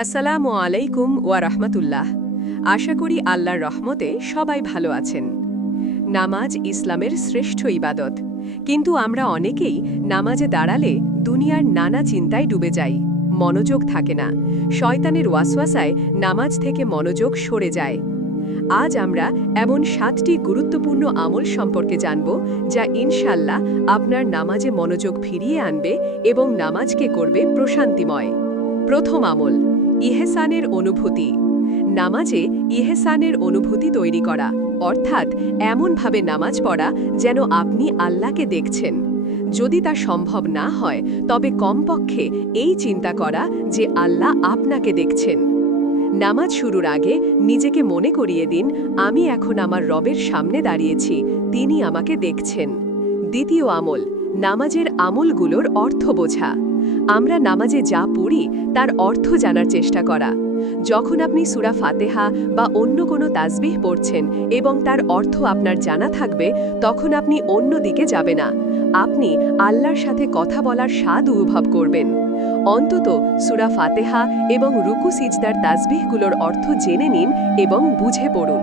আসসালামু আলাইকুম ওয়া রাহমাতুল্লাহ। আশা করি আল্লাহর রহমতে সবাই ভালো আছেন। নামাজ ইসলামের শ্রেষ্ঠ ইবাদত, কিন্তু আমরা অনেকেই নামাজে দাঁড়ালে দুনিয়ার নানা চিন্তায় ডুবে যাই। মনোযোগ থাকে না, শয়তানের ওয়াসওয়াসায় নামাজ থেকে মনোযোগ সরে যায়। আজ আমরা এমন 7টি গুরুত্বপূর্ণ আমল সম্পর্কে জানব, যা ইনশাল্লাহ আপনার নামাজে মনোযোগ ফিরিয়ে আনবে এবং নামাজকে করবে প্রশান্তিময়। প্রথম আমল, ইহসানের অনুভূতি। নামাজে ইহসানের অনুভূতি তৈরি করা, অর্থাৎ এমনভাবে নামাজ পড়া যেন আপনি আল্লাহকে দেখছেন। যদি তা সম্ভব না হয়, তবে কমপক্ষে এই চিন্তা করা যে আল্লাহ আপনাকে দেখছেন। নামাজ শুরুর আগে নিজেকে মনে করিয়ে দিন, আমি এখন আমার রবের সামনে দাঁড়িয়েছি, তিনি আমাকে দেখছেন। দ্বিতীয় আমল, নামাজের আমলগুলোর অর্থ বোঝা। আমরা নামাজে যা পড়ি তার অর্থ জানার চেষ্টা করা। যখন আপনি সূরা ফাতেহা বা অন্য কোনো তাসবিহ পড়ছেন এবং তার অর্থ আপনার জানা থাকবে, তখন আপনি অন্য দিকে যাবে না, আপনি আল্লাহর সাথে কথা বলার স্বাদ অনুভব করবেন। অন্তত সূরা ফাতেহা এবং রুকু সিজদার তাসবিহগুলোর অর্থ জেনে নিন এবং বুঝে পড়ুন।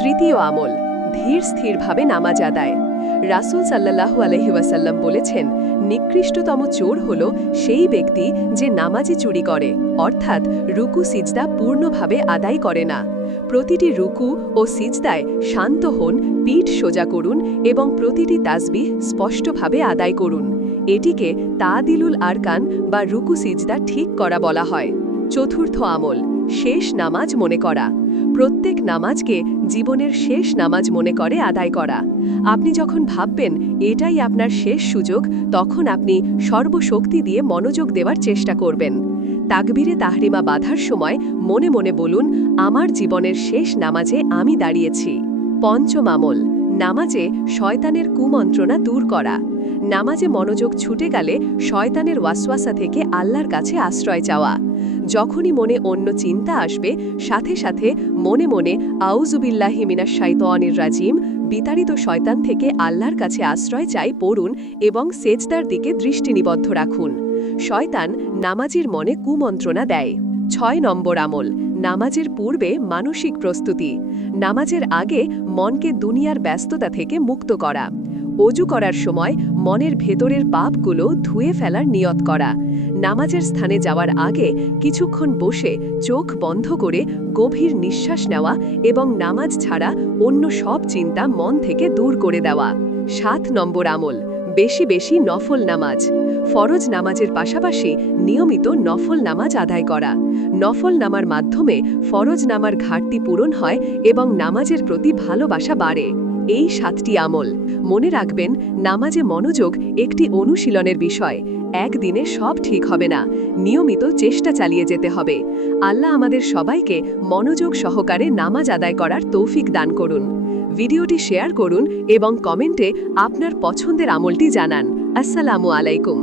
তৃতীয় আমল, ধীর স্থিরভাবে নামাজ আদায়। রাসূল সাল্লাল্লাহু আলাইহি ওয়াসাল্লাম বলেছেন, নিকৃষ্টতম চোর হল সেই ব্যক্তি যে নামাজে চুরি করে, অর্থাৎ রুকু সিজদা পূর্ণভাবে আদায় করে না। প্রতিটি রুকু ও সিজদায় শান্ত হন, পিঠ সোজা করুন এবং প্রতিটি তাসবিহ স্পষ্টভাবে আদায় করুন। এটিকে তাদিলুল আরকান বা রুকু সিজদা ঠিক করা বলা হয়। চতুর্থ আমল, শেষ নামাজ মনে করা। প্রত্যেক নামাজকে জীবনের শেষ নামাজ মনে করে আদায় করা। আপনি যখন ভাববেন এটাই আপনার শেষ সুযোগ, তখন আপনি সর্বশক্তি দিয়ে মনোযোগ দেওয়ার চেষ্টা করবেন। তাকবীরে তাহরিমা বাঁধার সময় মনে মনে বলুন, আমার জীবনের শেষ নামাজে আমি দাঁড়িয়েছি। পঞ্চম আমল, নামাজে শয়তানের কুমন্ত্রণা দূর করা। নামাজে মনোযোগ ছুটে গেলে শয়তানের ওয়াসওয়াসা থেকে আল্লাহর কাছে আশ্রয় চাওয়া। যখনই মনে অন্য চিন্তা আসবে, সাথে সাথে মনে মনে আউযুবিল্লাহি মিনাশ শাইতানির রাজিম, বিতাড়িত শয়তান থেকে আল্লাহর কাছে আশ্রয় চাই পড়ুন এবং সেজদার দিকে দৃষ্টি নিবদ্ধ রাখুন। শয়তান নামাজির মনে কুমন্ত্রণা দেয়। 6 নম্বর আমল, নামাজের পূর্বে মানসিক প্রস্তুতি। নামাজের আগে মনকে দুনিয়ার ব্যস্ততা থেকে মুক্ত করা। অজু করার সময় মনের ভেতরের পাপগুলো ধুয়ে ফেলার নিয়ত করা। নামাজের স্থানে যাওয়ার আগে কিছুক্ষণ বসে চোখ বন্ধ করে গভীর নিঃশ্বাস নেওয়া এবং নামাজ ছাড়া অন্য সব চিন্তা মন থেকে দূর করে দেওয়া। 7 নম্বর আমল, বেশি বেশি নফল নামাজ। ফরজ নামাজের পাশাপাশি নিয়মিত নফল নামাজ আদায় করা। নফল নামার মাধ্যমে ফরজ নামার ঘাটতি পূরণ হয় এবং নামাজের প্রতি ভালোবাসা বাড়ে। এই 7টি আমল মনে রাখবেন, নামাজে মনোযোগ একটি অনুশীলনের বিষয়। একদিনে সব ঠিক হবে না, নিয়মিত চেষ্টা চালিয়ে যেতে হবে। আল্লাহ আমাদের সবাইকে মনোযোগ সহকারে নামাজ আদায় করার তৌফিক দান করুন। ভিডিওটি শেয়ার করুন এবং কমেন্টে আপনার পছন্দের আমলটি জানান। আসসালামু আলাইকুম।